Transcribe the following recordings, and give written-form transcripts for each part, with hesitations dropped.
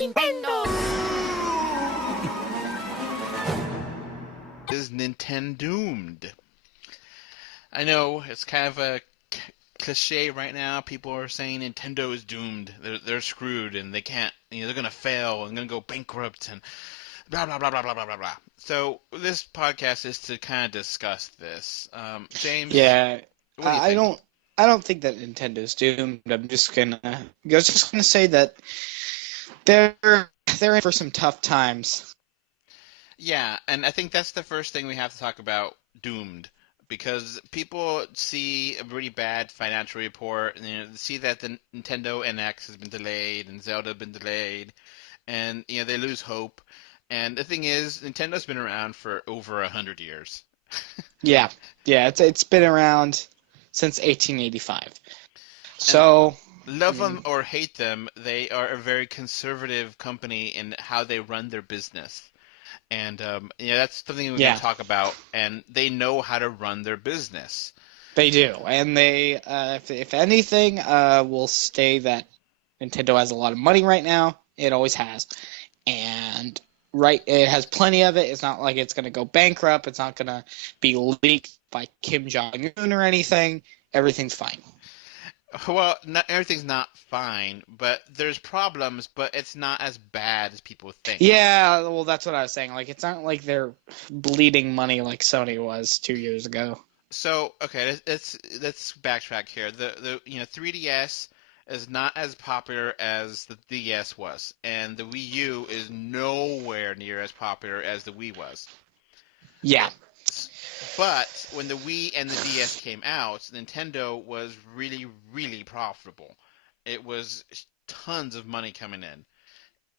Is Nintendoomed. I know it's kind of a cliche right now. People are saying Nintendo is doomed. They're screwed and they can't. They're gonna fail and gonna go bankrupt and blah blah blah blah blah blah blah blah. So this podcast is to kind of discuss this. James, Yeah, what do you I think? don't think that Nintendo's doomed. I was just gonna say that they're they're in for some tough times. Yeah, and I think that's the first thing we have to talk about. Doomed. Because people see a really bad financial report, and see that the Nintendo NX has been delayed and Zelda has been delayed, and they lose hope. And the thing is, Nintendo's been around for over 100 years, Yeah, yeah, it's been around since 1885. and So, I love them mean, or hate them, they are a very conservative company in how they run their business. And that's something we're going to yeah, talk about. And they know how to run their business. they do, and they, if anything, will say that Nintendo has a lot of money right now. It always has, and right, it has plenty of it. It's not like it's gonna go bankrupt. It's not gonna be leaked by Kim Jong Un or anything. Everything's fine. Well, not everything's not fine, but there's problems, but it's not as bad as people think. Yeah, well, that's what I was saying. Like, it's not like they're bleeding money like Sony was 2 years ago. So, okay, let's backtrack here. The 3DS is not as popular as the DS was, and the Wii U is nowhere near as popular as the Wii was. Yeah, But when the Wii and the DS came out, Nintendo was really, really profitable. It was tons of money coming in,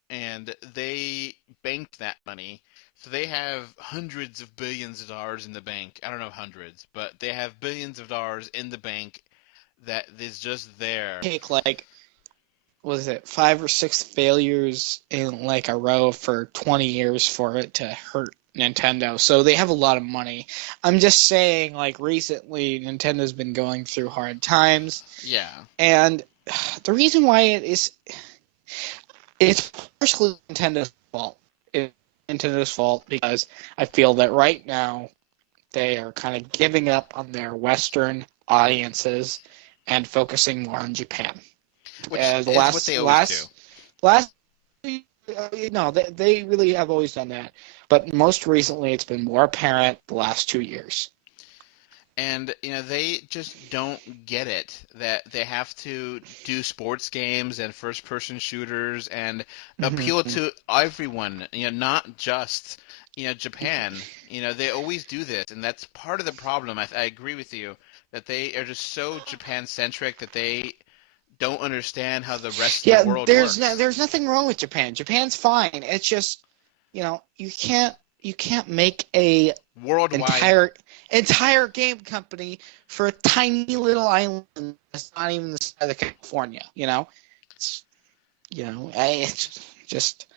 and they banked that money. So they have hundreds of billions of dollars in the bank. I don't know hundreds, but they have billions of dollars in the bank that is just there. take like, was it 5 or 6 failures in like a row for 20 years for it to hurt Nintendo. So they have a lot of money. I'm just saying, like, recently Nintendo's been going through hard times, Yeah. and the reason why it's partially Nintendo's fault. It's Nintendo's fault because I feel that right now they are kind of giving up on their Western audiences and focusing more on Japan. Which The is what they always do. last no, they really have always done that. But most recently, it's been more apparent the last 2 years. And they just don't get it that they have to do sports games and first person shooters and appeal Mm-hmm. to everyone, not just Japan. They always do this, and that's part of the problem. I agree with you that they are just so Japan centric that they don't understand how the rest of the Yeah, world works. there's nothing wrong with Japan. Japan's fine. It's just, you can't make a Worldwide. entire entire game company for a tiny little island that's not even the size of California. It's it's just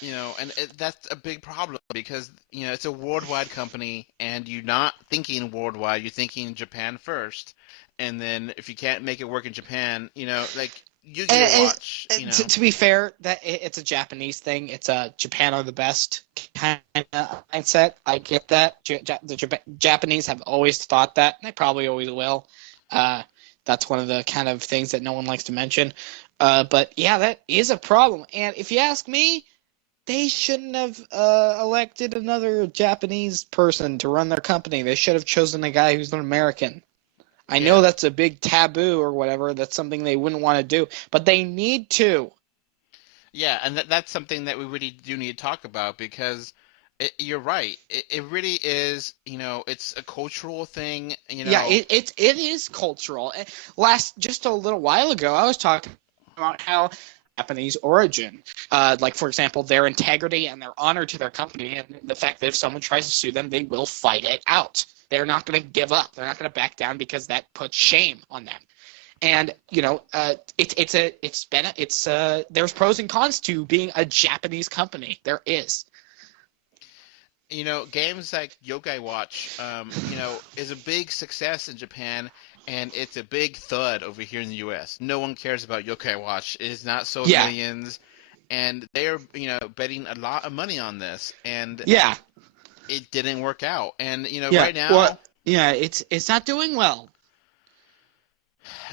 And that's a big problem because it's a worldwide company, and you're not thinking worldwide. You're thinking Japan first, and then if you can't make it work in Japan, like Yu-Gi-Oh! and, Watch, to be fair, that it's a Japanese thing. It's a Japan are the best kind of mindset. I get that. The Japanese have always thought that, and they probably always will. Uh, that's one of the kind of things that no one likes to mention. But yeah, that is a problem. And if you ask me, they shouldn't have elected another Japanese person to run their company. They should have chosen a guy who's an American. I know yeah, that's a big taboo or whatever. That's something they wouldn't want to do, but they need to. yeah, and that's something that we really do need to talk about because you're right. It really is, it's a cultural thing. Yeah, it is cultural. Just a little while ago, I was talking about how Japanese origin, like for example, their integrity and their honor to their company, and the fact that if someone tries to sue them, they will fight it out. They're not going to give up. They're not going to back down because that puts shame on them. And there's pros and cons to being a Japanese company. There is. Games like Yokai Watch, is a big success in Japan, and it's a big thud over here in the U.S. No one cares about Yokai Watch. It has not sold Yeah, millions, and they're betting a lot of money on this, and Yeah, it didn't work out. And yeah. right Well, now, yeah, it's not doing well.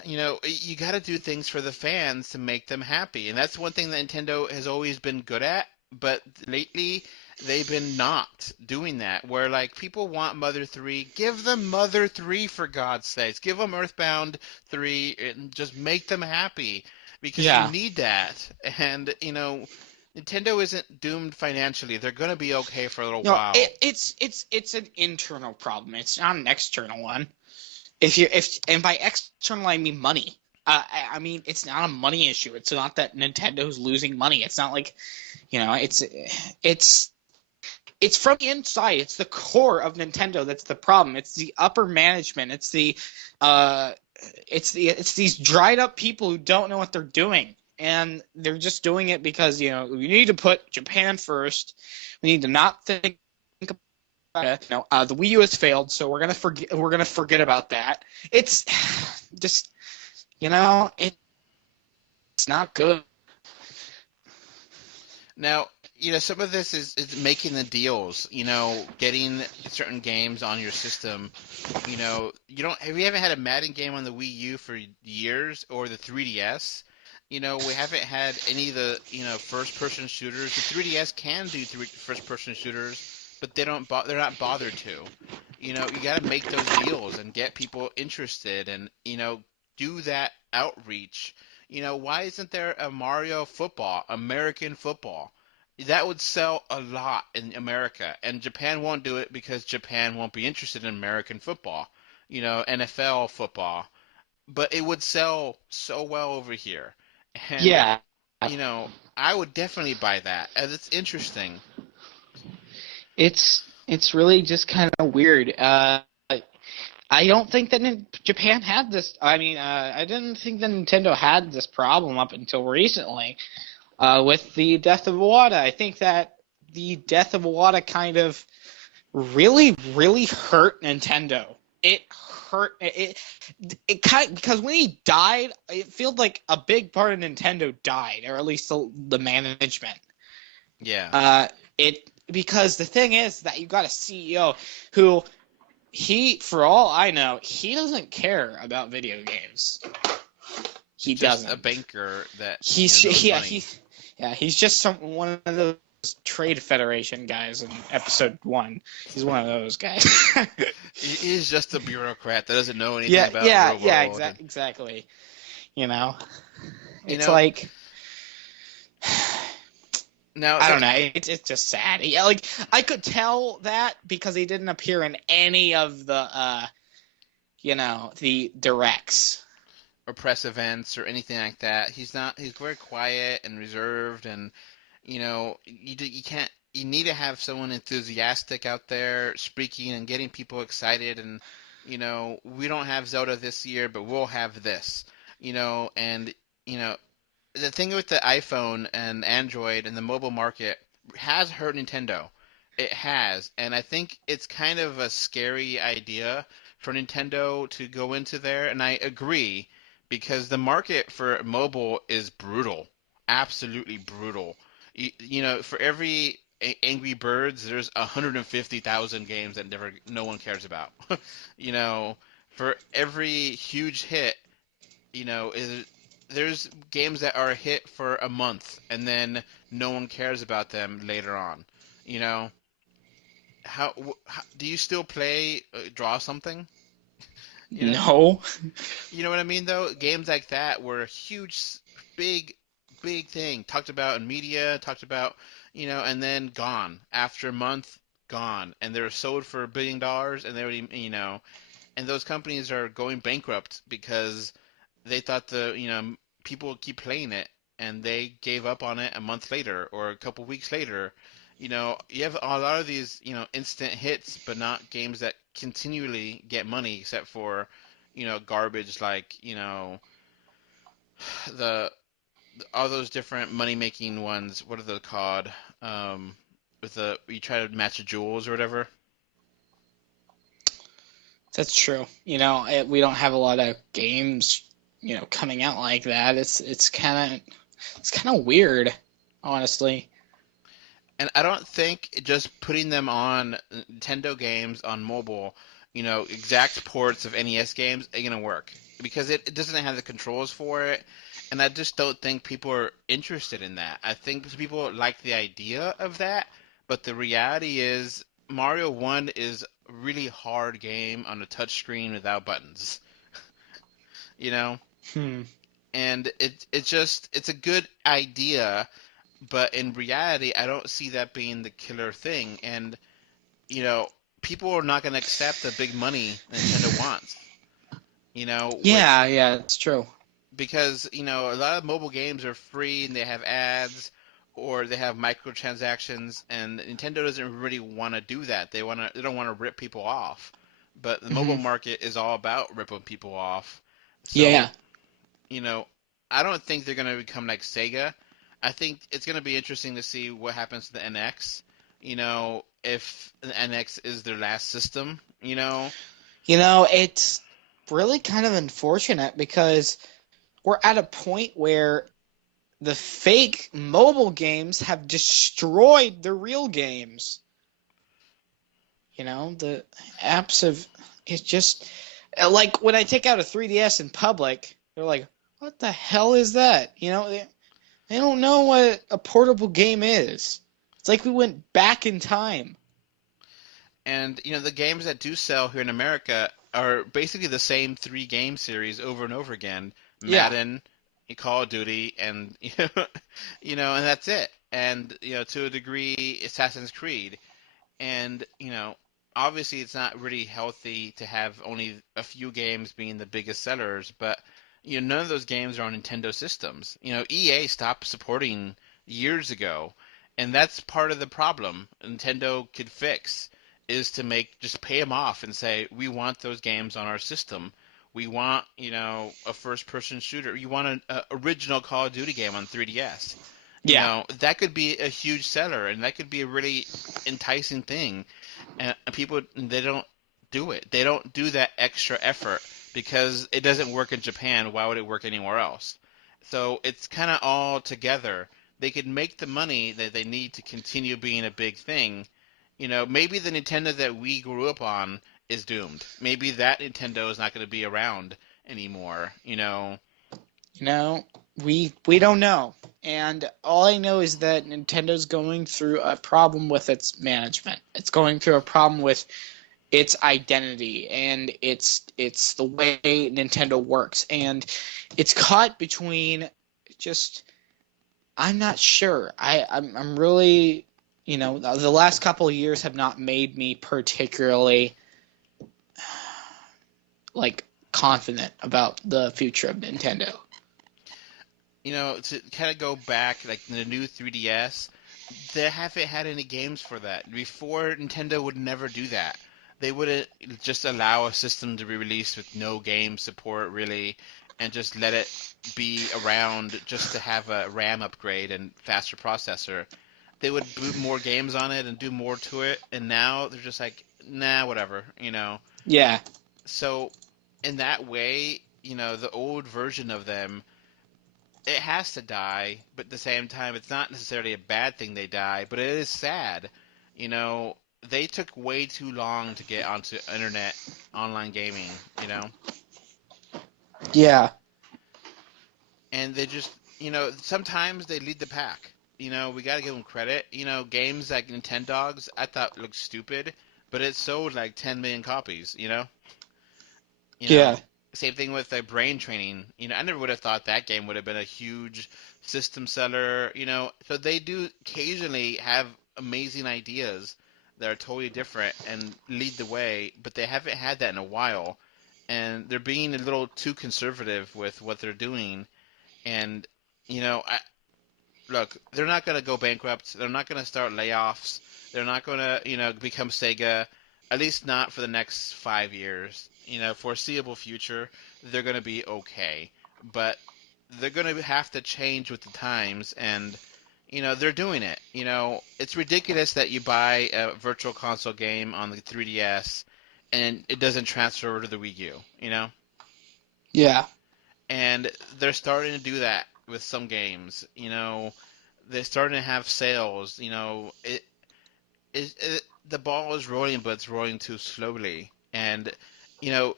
you got to do things for the fans to make them happy, and that's one thing that Nintendo has always been good at. But lately, they've been not doing that. Where like people want Mother 3, give them Mother 3 for God's sakes. Give them Earthbound 3 and just make them happy because you Yeah. need that. And Nintendo isn't doomed financially. They're going to be okay for a little No, while. it's an internal problem. It's not an external one. If and by external I mean money. I mean it's not a money issue. It's not that Nintendo's losing money. It's not like it's it's from the inside. It's the core of Nintendo that's the problem. It's the upper management. Uh it's these dried up people who don't know what they're doing. And they're just doing it because, we need to put Japan first. We need to not think the Wii U has failed, so we're gonna forget about that. It's just it's not good. Now, some of this is making the deals, getting certain games on your system. We haven't had a Madden game on the Wii U for years or the 3DS. We haven't had any of the, first person shooters. The 3DS can do first person shooters, but they're not bothered to. You got to make those deals and get people interested and, do that outreach. Why isn't there a Mario football, American football? That would sell a lot in America, and Japan won't do it because Japan won't be interested in American football, NFL football. But it would sell so well over here, and Yeah, you know, I would definitely buy that. And it's interesting. it's really just kind of weird. I don't think that Japan had this. I mean, I didn't think that Nintendo had this problem up until recently with the death of Iwata. I think that the death of Iwata kind of really, really hurt Nintendo. It hurt it kind of, because when he died, it felt like a big part of Nintendo died, or at least the management. Yeah. It because the thing is that you got a CEO who for all I know, he doesn't care about video games. He Just a doesn't. banker that knows He's money. he's just one of those Trade Federation guys in episode 1. He's one of those guys. He is just a bureaucrat that doesn't know anything Yeah, about the yeah, real yeah, world. And exactly. You know, you it's know, like now I the don't know. It's just sad. Yeah, like I could tell that because he didn't appear in any of the directs. or press events or anything like that. He's very quiet and reserved, and you can't. You need to have someone enthusiastic out there speaking and getting people excited. And we don't have Zelda this year, but we'll have this. And you know, the thing with the iPhone and Android and the mobile market has hurt Nintendo. It has, and I think it's kind of a scary idea for Nintendo to go into there, and I agree because the market for mobile is brutal, absolutely brutal. For every Angry Birds, there's 150,000 games that no one cares about. you know, for every huge hit, there's games that are a hit for a month and then no one cares about them later on. You know, how do you still play draw something? You know, No. you know what I mean though. Games like that were a huge, big, big thing talked about in media, talked about, and then gone after a month, gone, and they're sold for $1 billion, and they already, and those companies are going bankrupt because they thought people would keep playing it and they gave up on it a month later or a couple weeks later. You have a lot of these, instant hits, but not games that continually get money, except for, garbage like, the all those different money making ones. What are they called? With the you try to match the jewels or whatever. That's true. We don't have a lot of games, coming out like that. It's kind of weird, honestly. And I don't think just putting them on Nintendo games on mobile, exact ports of NES games are gonna work because it doesn't have the controls for it, and I just don't think people are interested in that. I think people like the idea of that, but the reality is Mario 1 is a really hard game on a touch screen without buttons, you know? Hmm. And it's a good idea, but in reality, I don't see that being the killer thing. And you know, people are not going to accept the big money Nintendo wants. Which Yeah, yeah, it's true. because a lot of mobile games are free and they have ads or they have microtransactions, and Nintendo doesn't really want to do that. They don't want to rip people off. But the mobile Hmm. market is all about ripping people off. Yeah. So you know, I don't think they're going to become like Sega. I think it's going to be interesting to see what happens to the NX. If the NX is their last system. It's really kind of unfortunate because we're at a point where the fake mobile games have destroyed the real games. The apps have, it's just like when I take out a 3DS in public, they're like, what the hell is that? They don't know what a portable game is. It's like we went back in time. And the games that do sell here in America are basically the same three game series over and over again: Yeah. Madden, Call of Duty, and and that's it. And to a degree, Assassin's Creed. And obviously it's not really healthy to have only a few games being the biggest sellers, but none of those games are on Nintendo systems. EA stopped supporting years ago, and that's part of the problem Nintendo could fix, is to make just pay them off and say we want those games on our system. We want a first person shooter. You want an original Call of Duty game on 3DS. Yeah. That could be a huge seller, and that could be a really enticing thing. And people, they don't do it. They don't do that extra effort because it doesn't work in Japan. Why would it work anywhere else? So it's kind of all together. They could make the money that they need to continue being a big thing. Maybe the Nintendo that we grew up on is doomed. Maybe that Nintendo is not going to be around anymore. You know, we don't know. And all I know is that Nintendo's going through a problem with its management. It's going through a problem with its identity and it's the way Nintendo works. And it's caught between just I'm not sure. I'm really the last couple of years have not made me particularly like confident about the future of Nintendo. To kind of go back, like the new 3DS, they haven't had any games for that. Before, Nintendo would never do that. They wouldn't just allow a system to be released with no game support, really, and just let it be around just to have a RAM upgrade and faster processor. They would boot more games on it and do more to it, and now they're just like, nah, whatever. Yeah. So, in that way, the old version of them, it has to die, but at the same time, it's not necessarily a bad thing they die, but it is sad. You know, they took way too long to get onto internet online gaming, Yeah. and they just, sometimes they lead the pack. We got to give them credit. Games like Nintendogs, I thought looked stupid, but it sold like 10 million copies, You Yeah. know, same thing with brain training. I never would have thought that game would have been a huge system seller. So they do occasionally have amazing ideas that are totally different and lead the way, but they haven't had that in a while. And they're being a little too conservative with what they're doing. And, I look, they're not going to go bankrupt. They're not going to start layoffs. They're not going to, become Sega, at least not for the next 5 years. Foreseeable future, they're going to be okay. But they're going to have to change with the times, and, they're doing it. It's ridiculous that you buy a virtual console game on the 3DS and it doesn't transfer over to the Wii U. Yeah. And they're starting to do that with some games. they're starting to have sales. The ball is rolling, but it's rolling too slowly, and you know,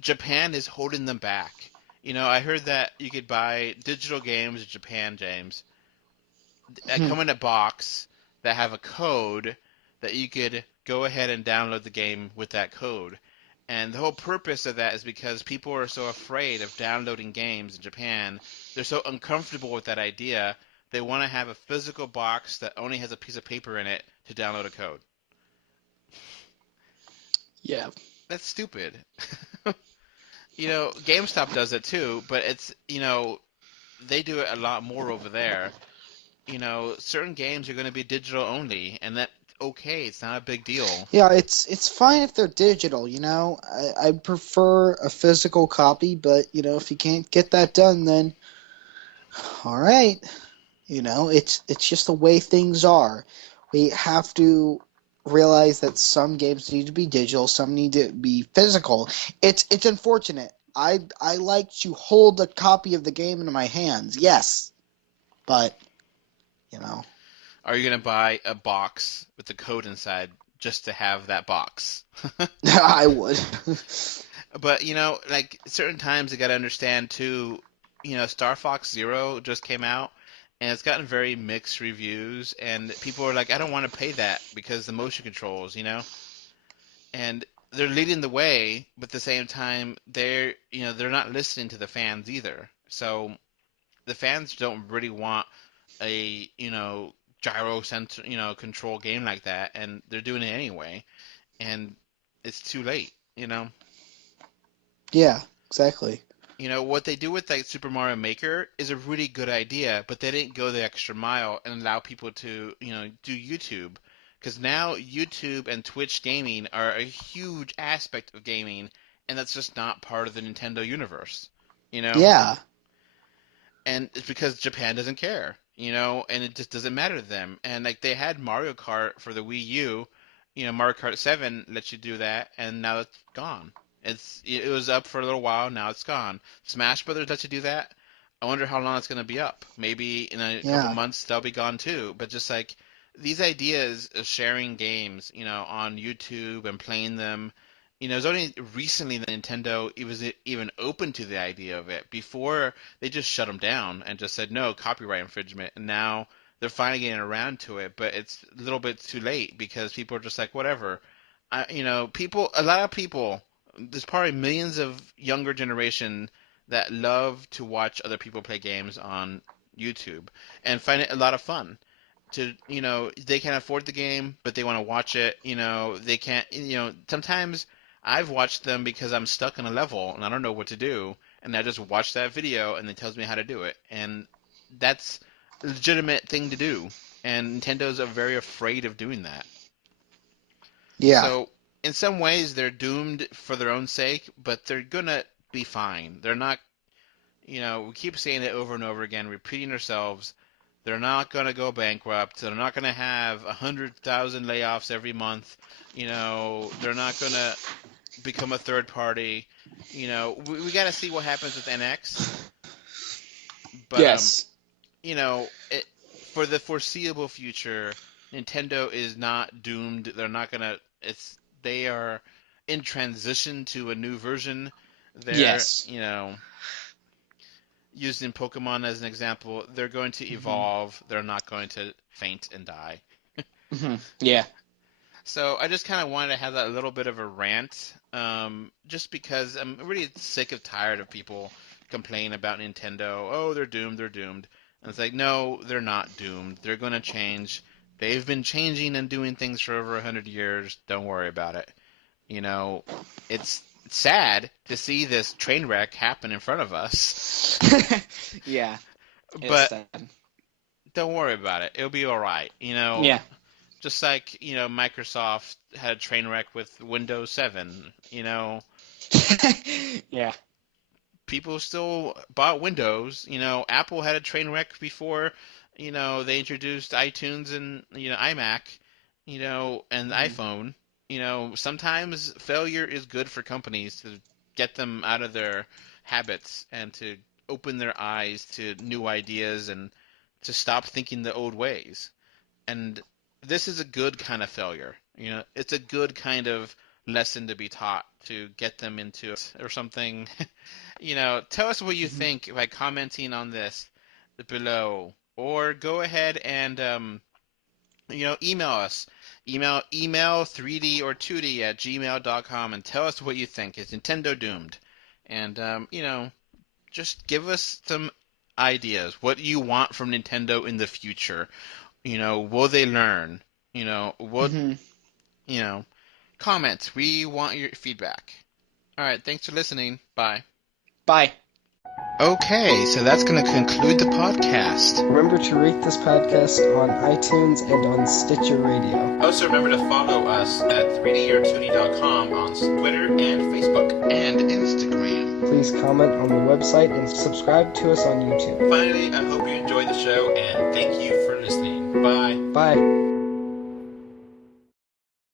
Japan is holding them back. I heard that you could buy digital games in Japan, James, that come in a box that have a code that you could go ahead and download the game with that code. And the whole purpose of that is because people are so afraid of downloading games in Japan. They're so uncomfortable with that idea. They want to have a physical box that only has a piece of paper in it to download a code. Yeah. That's stupid. GameStop does it too, but they do it a lot more over there. Certain games are going to be digital only, and that's okay. It's not a big deal. Yeah, it's fine if they're digital, you know. I prefer a physical copy, but you know, if you can't get that done, then all right. You know, it's just the way things are. We have to realize that some games need to be digital, some need to be physical. It's unfortunate. I like to hold a copy of the game in my hands, yes, but you know, Are you going to buy a box with the code inside just to have that box? I would. But like certain times you got to understand too. Star Fox Zero just came out, and it's gotten very mixed reviews, and people are like, I don't want to pay that because the motion controls, and they're leading the way, but at the same time they're not listening to the fans either. So the fans don't really want a gyro center control game like that, and they're doing it anyway, and it's too late. Yeah, exactly. What they do with like Super Mario Maker is a really good idea, but they didn't go the extra mile and allow people to do YouTube, because now YouTube and Twitch gaming are a huge aspect of gaming, and that's just not part of the Nintendo universe. You know, Yeah. and it's because Japan doesn't care, and it just doesn't matter to them. And like they had Mario Kart for the Wii U, Mario Kart 7 lets you do that, and now it's gone. It was up for a little while, now it's gone. Smash Brothers lets you do that. I wonder how long it's going to be up. Maybe in a couple Yeah. months they'll be gone too. But just like these ideas of sharing games, on YouTube and playing them, it's only recently that Nintendo it was even open to the idea of it. Before they just shut them down and just said no copyright infringement, and now they're finally getting around to it, but it's a little bit too late because people are just like whatever. A lot of people, there's probably millions of younger generation that love to watch other people play games on YouTube and find it a lot of fun. They can't afford the game, but they want to watch it. They can't. Sometimes I've watched them because I'm stuck in a level and I don't know what to do, and I just watch that video and it tells me how to do it, and that's a legitimate thing to do. And Nintendo's are very afraid of doing that. Yeah. So in some ways they're doomed for their own sake, but they're gonna be fine. They're not. We keep saying it over and over again, repeating ourselves. They're not going to go bankrupt. They're not going to have 100,000 layoffs every month. They're not going to become a third party. We got to see what happens with NX. But Yes. for the foreseeable future, Nintendo is not doomed. They're not going to. They are in transition to a new version. They're Yes. using Pokemon as an example, they're going to Hmm. evolve. They're not going to faint and die. Yeah. So I just kind of wanted to have that little bit of a rant, just because I'm really sick of tired of people complaining about Nintendo. Oh, they're doomed. They're doomed. And it's like, no, they're not doomed. They're going to change. They've been changing and doing things for over 100 years. Don't worry about it. You know, it's sad to see this train wreck happen in front of us, Yeah. It's but sad. don't worry about it. It'll be all right. Yeah. Just like, Microsoft had a train wreck with Windows 7. Yeah. People still bought Windows. Apple had a train wreck before, they introduced iTunes and, iMac, and Mhm. iPhone. Sometimes failure is good for companies to get them out of their habits and to open their eyes to new ideas and to stop thinking the old ways. And this is a good kind of failure. It's a good kind of lesson to be taught to get them into it or something. Tell us what you Mhm. think by commenting on this below, or go ahead and email us. Email 3D or 2D at gmail.com and tell us what you think. Is Nintendo doomed? And just give us some ideas. What do you want from Nintendo in the future? Will they learn? What Mhm. you know, comments. We want your feedback. All right, thanks for listening. Bye. Bye. Okay, so that's going to conclude the podcast. Remember to rate this podcast on iTunes and on Stitcher Radio. Also, remember to follow us at 3dortudy.com on Twitter and Facebook and Instagram. Please comment on the website and subscribe to us on YouTube. Finally, I hope you enjoyed the show and thank you for listening. Bye. Bye.